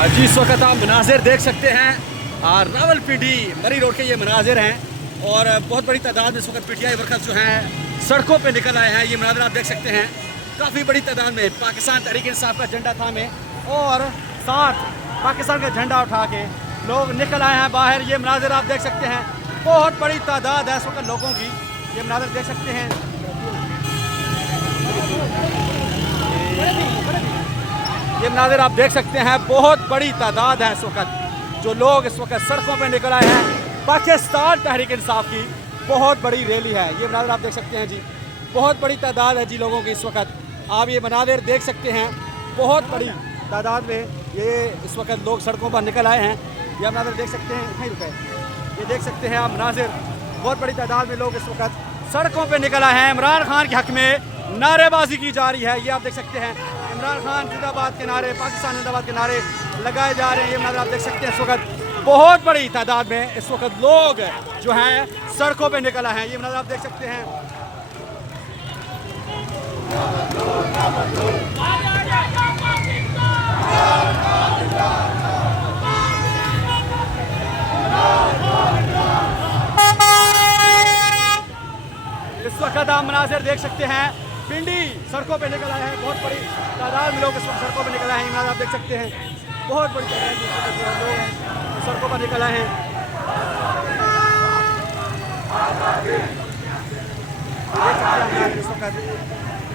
जी इस वक्त आप मनाजिर देख सकते हैं रावलपिंडी मरी रोड के ये मनाजिर हैं और बहुत बड़ी तादाद में इस वक्त पीटीआई वर्कर्स जो हैं सड़कों पे निकल आए हैं। ये मनाजिर आप देख सकते हैं, काफ़ी बड़ी तादाद में पाकिस्तान तहरीक इंसाफ का झंडा थामे और साथ पाकिस्तान का झंडा उठा के लोग निकल आए हैं बाहर। ये मनाजिर आप देख सकते हैं, बहुत बड़ी तादाद है इस वक्त लोगों की। ये मनाजिर देख सकते हैं, ये मनाजिर आप देख सकते हैं, बहुत बड़ी तादाद है इस वक्त जो लोग इस वक्त सड़कों पे निकल आए हैं। पाकिस्तान तहरीक इंसाफ की बहुत बड़ी रैली है। ये मनाजिर आप देख सकते हैं जी, बहुत बड़ी तादाद है जी लोगों की इस वक्त। आप ये मनाजिर देख सकते हैं, बहुत बड़ी तादाद में ये इस वक्त लोग सड़कों पर निकल आए हैं। ये मनाजिर देख सकते हैं, नहीं रुपए, ये देख सकते हैं आप मनाजिर, बहुत बड़ी तादाद में लोग इस वक्त सड़कों पर निकल आए हैं। इमरान खान के हक में नारेबाजी की जा रही है। ये आप देख सकते हैं, इमरान खान जिंदाबाद के नारे, पाकिस्तान जिंदाबाद के नारे लगाए जा रहे हैं। ये मनाजिर आप देख सकते हैं, इस वक्त बहुत बड़ी तादाद में इस वक्त लोग जो हैं सड़कों पे निकल आए हैं। ये मनाजिर आप देख सकते हैं, इस वक्त आप मनाजिर देख सकते हैं, पिंडी सड़कों पे निकल आए हैं। बहुत बड़ी तादाद में लोग इस वक्त सड़कों पे निकल आए हैं। आप देख सकते हैं, बहुत बड़ी तादाद में लोग हैं सड़कों पर निकल आए हैं। इस वक्त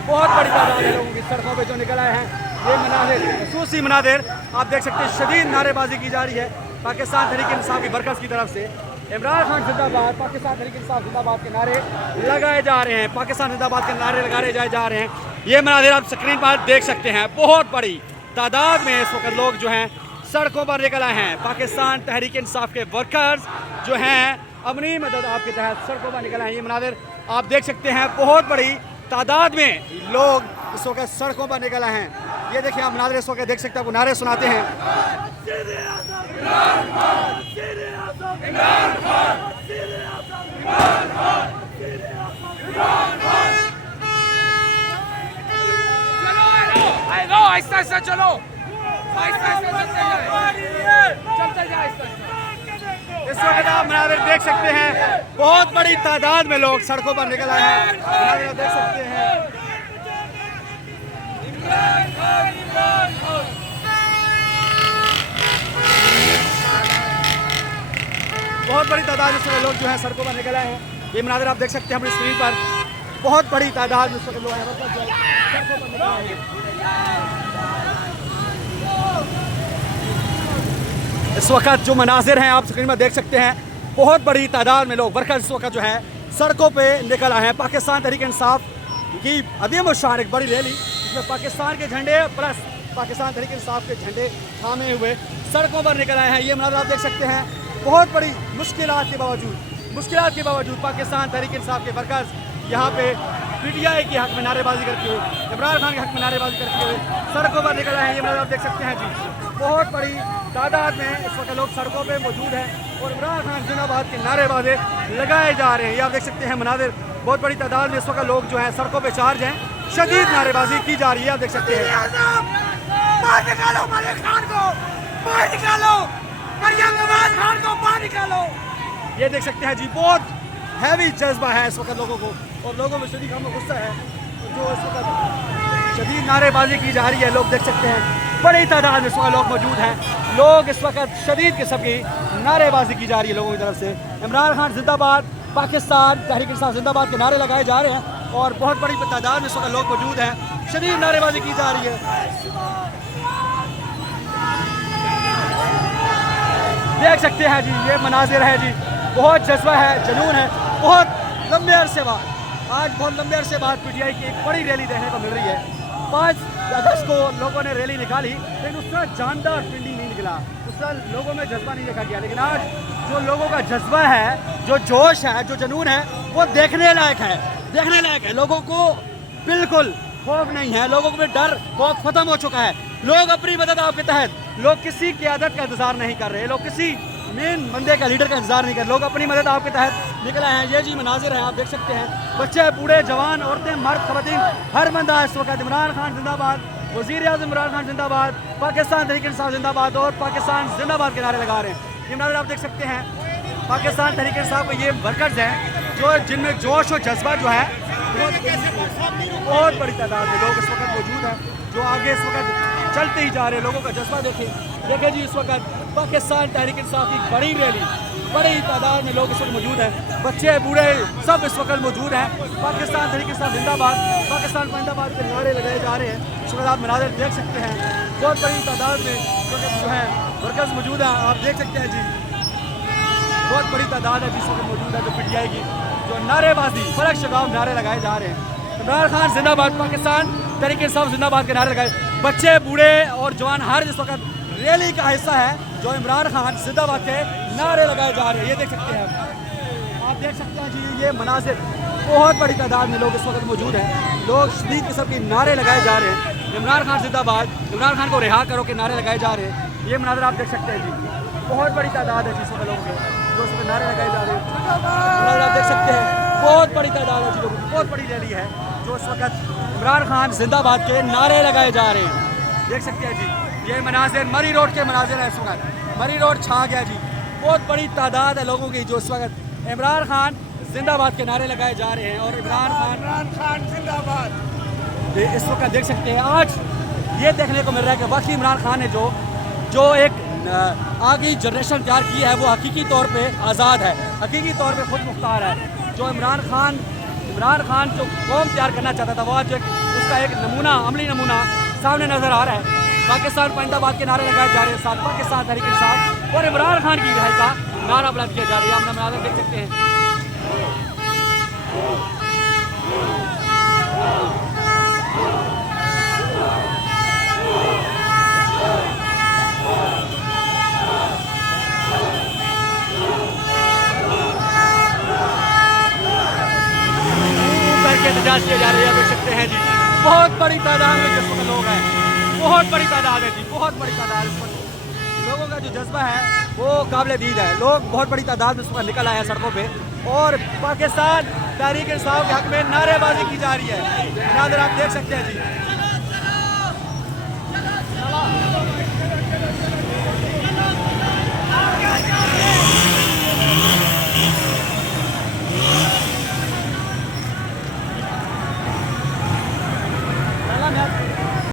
बहुत बड़ी तादाद है लोगों की सड़कों पे जो निकल आए हैं। ये मनाजिर, खसूसी मनाजिर आप देख सकते हैं, शदीद नारेबाजी की जा रही है पाकिस्तान तहरीक इंसाफ की वर्कर्स की तरफ से। इमरान खान जिंदाबाद, पाकिस्तान तहरीक इंसाफ जिंदाबाद के नारे लगाए जा रहे हैं, पाकिस्तान जिंदाबाद के नारे लगाए जा रहे हैं। ये मनाजिर आप स्क्रीन पर देख सकते हैं, बहुत बड़ी तादाद में इस वक्त लोग जो हैं सड़कों पर निकल आए हैं। पाकिस्तान तहरीक इंसाफ के वर्कर्स जो हैं अपनी मदद आपके तहत सड़कों पर निकल आए हैं। ये मनाजिर आप देख सकते हैं, बहुत बड़ी तादाद में लोग इस वक्त सड़कों पर निकल आए हैं। ये देखिए आप मनाजिर इस वक्त देख सकते हैं, आपको नारे सुनाते हैं। आहिस्ता आहिस्ता चलो, आहिस्ता आहिस्ता चलते जाए। इस वक्त आप मनाजिर देख सकते हैं, बहुत बड़ी तादाद में लोग सड़कों पर निकल आए हैं। मनाजिर देख सकते हैं, बहुत बड़ी तादाद में लोग जो है सड़कों पर निकल आए हैं। ये मनाजिर आप देख सकते हैं अपनी स्क्रीन पर, बहुत बड़ी तादाद में लोग हैं सड़कों पर निकल आए हैं। इस वक्त जो मनाजिर हैं आप स्क्रीन पर देख सकते हैं, बहुत बड़ी तादाद में लोग वर्कर्स इस वक्त जो है सड़कों पे निकल आए हैं। पाकिस्तान तहरीक इंसाफ की अदीम शान एक बड़ी रैली, इसमें पाकिस्तान के झंडे प्लस पाकिस्तान तहरीक इंसाफ के झंडे थामे हुए सड़कों पर निकल आए हैं। ये मनाजिर आप देख सकते हैं, बहुत बड़ी मुश्किलात के बावजूद पाकिस्तान तहरीक इंसाफ के वर्कर्स यहाँ पे पीटीआई के हक में नारेबाजी करते हुए, इमरान खान के हक में नारेबाजी करते हुए सड़कों पर निकल आए हैं। ये मनाजिर आप देख सकते हैं जी, बहुत बड़ी तादाद में इस वक्त लोग सड़कों पे मौजूद हैं और इमरान खान जिंदाबाद के नारेबाजी लगाए जा रहे हैं। ये आप देख सकते हैं मनाजिर, बहुत बड़ी तादाद में इस वक्त लोग जो हैं सड़कों पे चार्ज हैं, शदीद नारेबाजी की जा रही है। आप देख सकते हैं, ये देख सकते हैं जी, बहुत हैवी जज्बा है इस वक्त लोगों को और लोगों में शदीद गुस्सा है जो इस वक्त शदीद नारेबाजी की जा रही है। लोग देख सकते हैं, बड़ी तादाद में इस वक्त लोग मौजूद हैं, लोग इस वक्त शदीद किस्म की नारेबाजी की जा रही है लोगों की तरफ से। इमरान खान जिंदाबाद, पाकिस्तान तहरीक इंसाफ जिंदाबाद के नारे लगाए जा रहे हैं और बहुत बड़ी तादाद में इस वक्त लोग मौजूद हैं, शदीद नारेबाजी की जा रही है। देख सकते हैं जी, ये मनाजिर है जी, बहुत जज्बा है, जुनून है। बहुत लंबे अरसे बाद, आज बहुत लंबे अरसे बाद पीटीआई की एक बड़ी रैली देखने को मिल रही है। 5 अगस्त को लोगों ने रैली निकाली, लेकिन उसका जानदार पिंडी नहीं निकला, उसका लोगों में जज्बा नहीं देखा गया। लेकिन आज जो लोगों का जज्बा है, जो जोश है, जो जुनून है, वो देखने लायक है। लोगों को बिल्कुल खौफ नहीं है, लोगों में डर खौफ खत्म हो चुका है। लोग अपनी मदद आपके तहत, लोग किसी क़यादत का इंतजार नहीं कर रहे, लोग किसी मेन बंदे का, लीडर का इंतजार नहीं कर रहे, लोग अपनी मदद आपके तहत निकल आए हैं। ये जी मनाजिर हैं, आप देख सकते हैं, बच्चे, बूढ़े, जवान, औरतें, मर्द, खवातीन, हर बंदा इस वक्त इमरान खान जिंदाबाद, वज़ीर आज़म इमरान खान जिंदाबाद, पाकिस्तान तहरीक इंसाफ जिंदाबाद और पाकिस्तान जिंदाबाद के नारे लगा रहे हैं। ये नारे आप देख सकते हैं, पाकिस्तान तहरीक इंसाफ के ये वर्कर्स हैं जो जिनमें जोश और जज्बा जो है बहुत बड़ी तादाद में लोग इस वक्त मौजूद हैं, जो आगे इस वक्त चलते ही जा रहे हैं। लोगों का जज्बा देखें जी, इस वक्त पाकिस्तान तहरीक इंसाफ की बड़ी रैली, बड़ी तादाद में लोग इस वक्त मौजूद हैं, बच्चे बूढ़े सब इस वक्त मौजूद हैं। पाकिस्तान तहरीक इंसाफ जिंदाबाद, पाकिस्तान जिंदाबाद के नारे लगाए जा रहे हैं। इस वक्त आप मनाज़िर देख सकते हैं, बहुत बड़ी तादाद में जो है वर्कर्स मौजूद हैं, आप देख सकते हैं जी, बहुत बड़ी तादाद है जिस वक्त मौजूद है जो PTI की जो नारेबाजी फलक शगाम नारे लगाए जा रहे हैं। इमरान खान जिंदाबाद, पाकिस्तान तहरीक इंसाफ जिंदाबाद के नारे लगाए, बच्चे बूढ़े और जवान हर इस वक्त रैली का हिस्सा है जो इमरान खान जिंदाबाद के नारे लगाए जा रहे हैं। ये देख सकते हैं आप देख सकते हैं जी, ये मनाजिर बहुत बड़ी तादाद में लोग इस वक्त मौजूद हैं, लोग शदीद किस्म के नारे लगाए जा रहे हैं। इमरान खान जिंदाबाद, इमरान खान को रिहा करो के नारे लगाए जा रहे हैं। ये मनाजिर आप देख सकते हैं जी, बहुत बड़ी तादाद है जिस वक्त लोगों के जो उस पर नारे लगाए जा रहे हैं। मनाजिर आप देख सकते हैं, बहुत बड़ी तादाद है जी लोगों की, बहुत बड़ी रैली है जो इस वक्त इमरान खान जिंदाबाद के नारे लगाए जा रहे हैं। देख सकते हैं जी, ये मनाजिर मरी रोड के मनाजिर है। इस वक्त मरी रोड छा गया जी, बहुत बड़ी तादाद है लोगों की जो इस वक्त इमरान खान जिंदाबाद के नारे लगाए जा रहे हैं और इमरान खान जिंदाबाद। इस वक्त देख सकते हैं, आज ये देखने को मिल रहा है कि वाकई इमरान खान ने जो एक आगे जनरेशन तैयार की है वो हकीकी तौर पे आज़ाद है, हकीकी तौर पे खुद मुख्तार है। जो इमरान खान जो कौम तैयार करना चाहता था वो आज उसका एक नमूना, अमली नमूना सामने नज़र आ रहा है। पाकिस्तान जिंदाबाद के नारे लगाए जा रहे हैं, साथ पाकिस्तान तहरीक इंसाफ और इमरान खान की रिहाई का नारा बुलंद किया जा रहा है। हम मनाज़िर देख सकते हैं। एहतजाज किए जा रहे हैं, देख सकते हैं जी, बहुत बड़ी तादाद में जिस वक्त लोग हैं, बहुत बड़ी तादाद है जी, बहुत बड़ी तादाद। इस वक्त लोगों का जो जज्बा है वो काबिल दीद है, लोग बहुत बड़ी तादाद में इस वक्त निकल आए हैं सड़कों पे और पाकिस्तान तहरीक इंसाफ के हक में नारेबाजी की जा रही है। नाज़िर आप देख सकते हैं जी,